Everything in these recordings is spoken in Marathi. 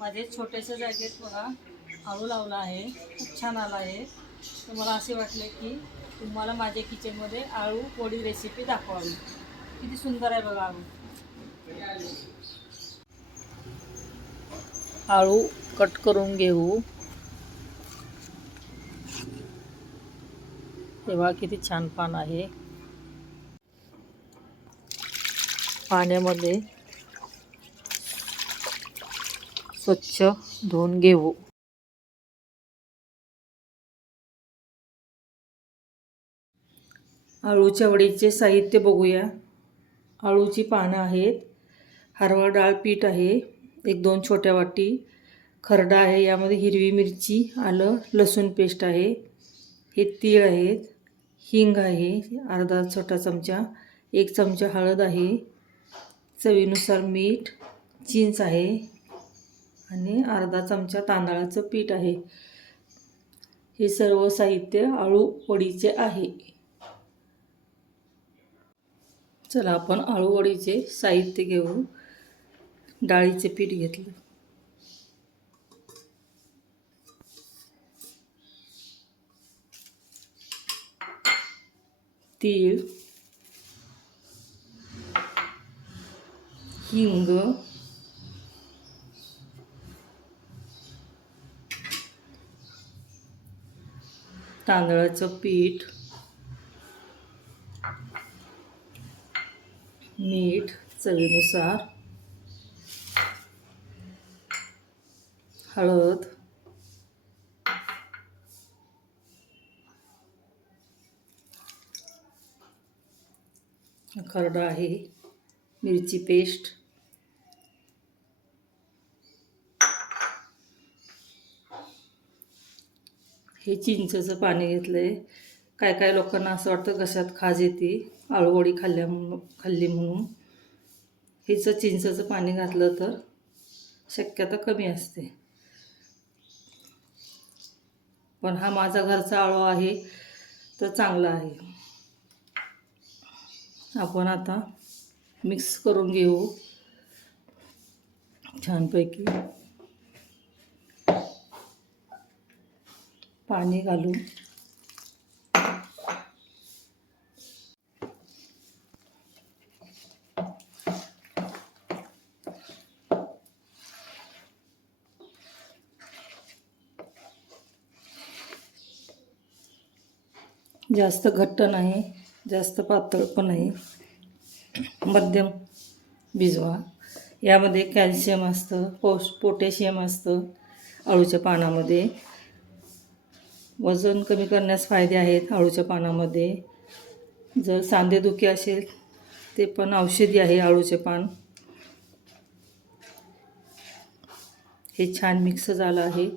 माझे छोटेसे जागेत बघा आळू लावला आहे, खूप छान आला आहे. तर मला असे वाटले की तुम्हाला माझ्या किचनमध्ये आळू पोळी रेसिपी दाखवावी. किती सुंदर आहे बघा आळू. आळू कट करून घेऊ. तेव्हा किती छान पान आहे. पाण्यामध्ये स्वच्छ धुवून घेऊ. आळूच्या वडीचे साहित्य बघूया. आळूची पानं आहेत, हरभरा डाळ पीठ आहे, 1-2 छोट्या वाटी, खरडा आहे, यामध्ये हिरवी मिरची, आलं लसूण पेस्ट आहे, हे तीळ आहेत, हिंग आहे अर्धा छोटा चमचा, 1 चमचा हळद आहे, चवीनुसार मीठ, चिंच आहे आणि अर्धा चमचा तांदळाचं पीठ आहे. हे सर्व साहित्य आळू वडीचे आहे. चला आपण आळू वडीचे साहित्य घेऊ. डाळीचे पीठ घेतलं, तीळ, हिंग, तांदळाचं पीठ, मीठ चवीनुसार, हळद, खरडा आहे, मिरची पेस्ट, हे चिंचेचं पाणी घेतलं आहे. काय काय लोकांना असं वाटतं घशात खाज येते आळूवडी खाल्ली म्हणून. हिचं चिंचेचं पाणी घातलं तर शक्यता कमी असते. पण हा माझा घरचा आळू आहे तर चांगला आहे. आपण आता मिक्स करून घेऊ छानपैकी. पाणी घालू. जास्त घट्ट नाही, जास्त पातळ पण नाही, मध्यम भिजवा. यामध्ये कॅल्शियम असतं, पोटॅशियम असतं आळूच्या पानामध्ये. वजन कमी करण्यास फायदे आहेत आळूच्या पानामध्ये. जर सांधेदुखी असेल ते पण औषधी आहे आळूचे पान. हे छान मिक्स झालं आहे.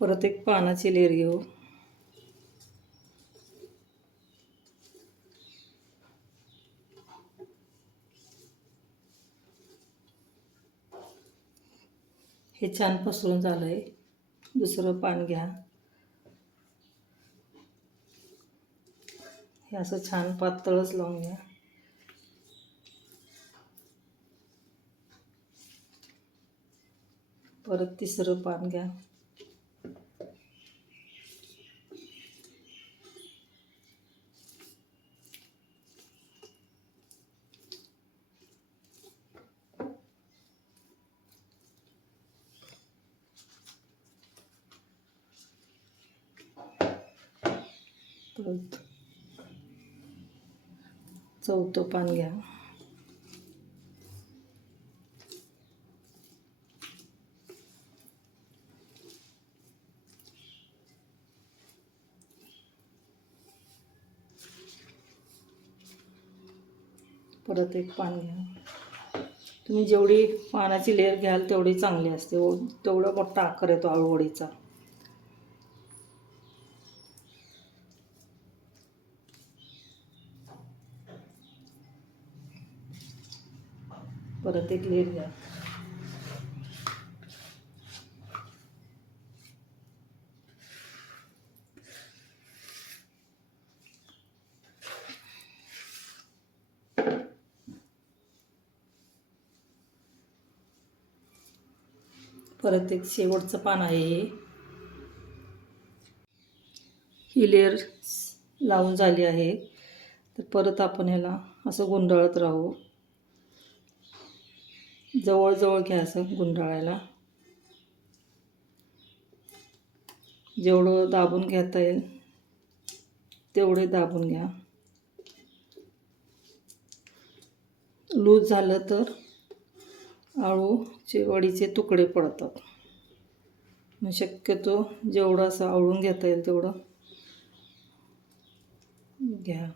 परत एक पानाची लेयर घेऊ. हे छान पसरून झालं आहे. दुसरं पान घ्या. हे असं छान पातळच लावून घ्या. परत तिसरं पान घ्या. परत चौथं पान घ्या. परत एक पान घ्या. तुम्ही जेवढी पानाची लेयर घ्याल तेवढी चांगली असते. तेवढा मोठा आकार येतो आळूवडीचा. परत एक लेयर घ्या. परत एक शेवटचं पान आहे ही लेअर लावून झाली आहे. तर परत आपण ह्याला असं गुंडाळत राहू. जवळजवळ घ्या असं गुंडाळायला. जेवढं दाबून घेता येईल तेवढे दाबून घ्या. लूज झालं तर आळूचे वडीचे तुकडे पडतात. मग शक्यतो जेवढं असं आवळून घेता येईल तेवढं घ्या.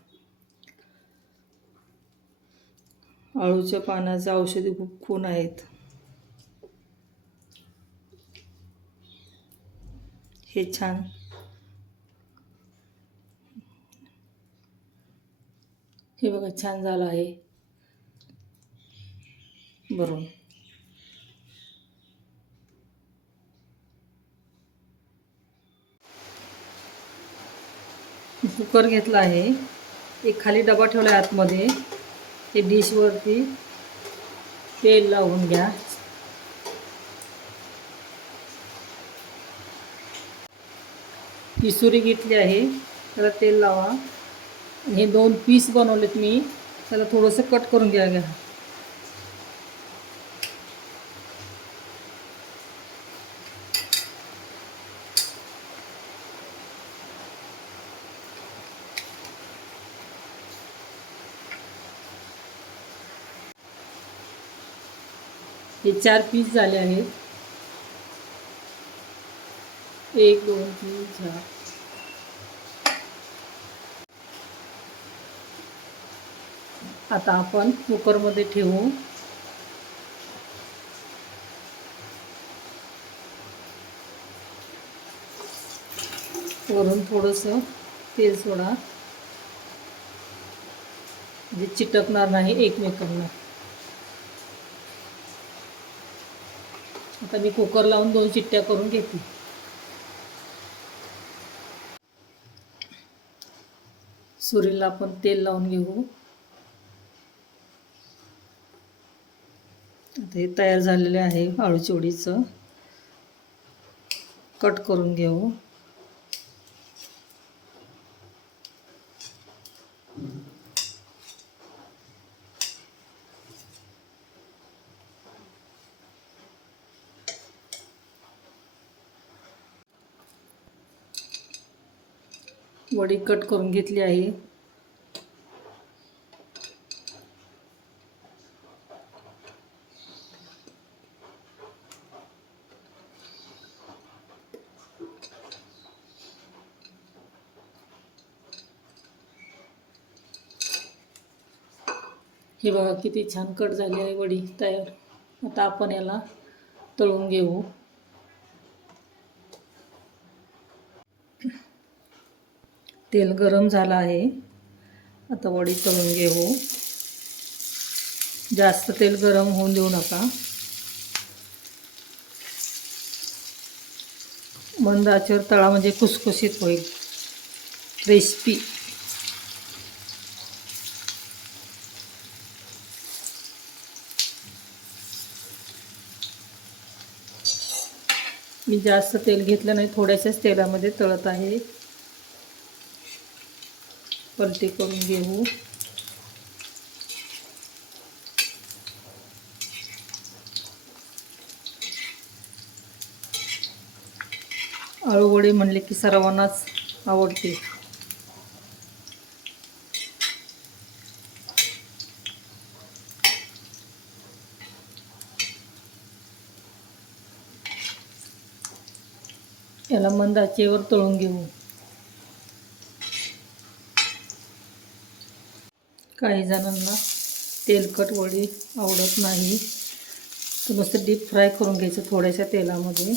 आळूच्या पानाचे औषधी गुण आहेत. हे छान हे बघा छान झालं आहे भरून. कुकर घेतला आहे. एक खाली डबा ठेवला आहे आतमध्ये. ते डिशवरती तेल लावून घ्या. पिसुरी घेतली आहे, त्याला तेल लावा. हे 2 पीस बनवलेत मी, त्याला थोडंसं कट करून घ्या. हे 4 पीस झाले आहेत. 1 2 3 4. आता आपण कुकरमध्ये ठेवू. वरून थोडंसं तेल सोडा, म्हणजे चिटकणार नाही एकमेकांना. आता मी कुकर लावून 2 शिट्ट्या करून घेते. सुरीला आपण तेल लावून घेऊ. आता हे तयार झालेले आहे आळूच्या वडीचं. कट करून घेऊ. वडी कट करून घेतली आहे. हे बघा किती छान कट झाली आहे वडी तयार. आता आपण याला तळून घेऊ. तेल गरम झालं आहे. आता वडी तळून घेऊ. जास्त तेल गरम होऊन देऊ नका. मंद आचेवर तळा म्हणजे खुसखुशीत होईल, क्रिस्पी. मी जास्त तेल घेतलं नाही, थोड्याशाच तेलामध्ये तळत आहे. पलटी करून घेऊ. आळूवडी म्हणले की सर्वांनाच आवडते. याला मंद आचेवर तळून घेऊ. काही जणांना तेलकट वडी आवडत नाही, तर नुसतं डीप फ्राय करून घ्यायचं थोड्याशा तेलामध्ये.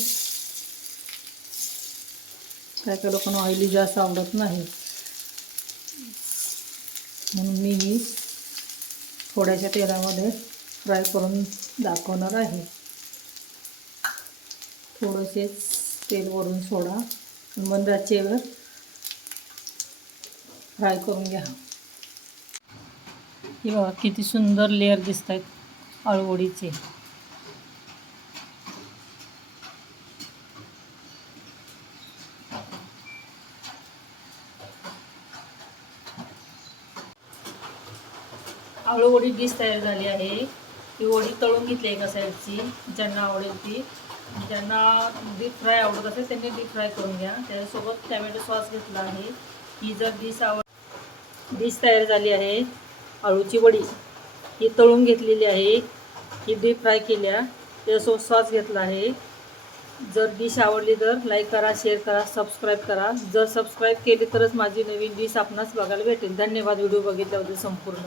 काय काय लोकांना ऑइली जास्त आवडत नाही, म्हणून मी थोड्याशा तेलामध्ये फ्राय करून दाखवणार आहे. थोडेसेच तेल वरून सोडा, मंद आचेवर फ्राय करून घ्या. हे बघा किती सुंदर लेअर दिसत आहेत आळूवडीचे. आळू वडी डिश तयार झाली आहे. ती वडी तळून घेतली एका साईडची, ज्यांना आवडेल ती. ज्यांना डीप फ्राय आवडत असेल त्यांनी डीप फ्राय करून घ्या. त्याच्यासोबत टॅमॅटो सॉस घेतला आहे. ही जर डिश तयार झाली आहे. आळूची वडी ही तळून घेतलेली आहे, ही डीप फ्राय केल्या. त्याच्यासोबत सॉस घेतला आहे. जर डिश आवडली तर लाईक करा, शेअर करा, सबस्क्राईब करा. जर सबस्क्राईब केली तरच माझी नवीन डिश आपणास बघायला भेटेल. धन्यवाद व्हिडिओ बघितल्याबद्दल संपूर्ण.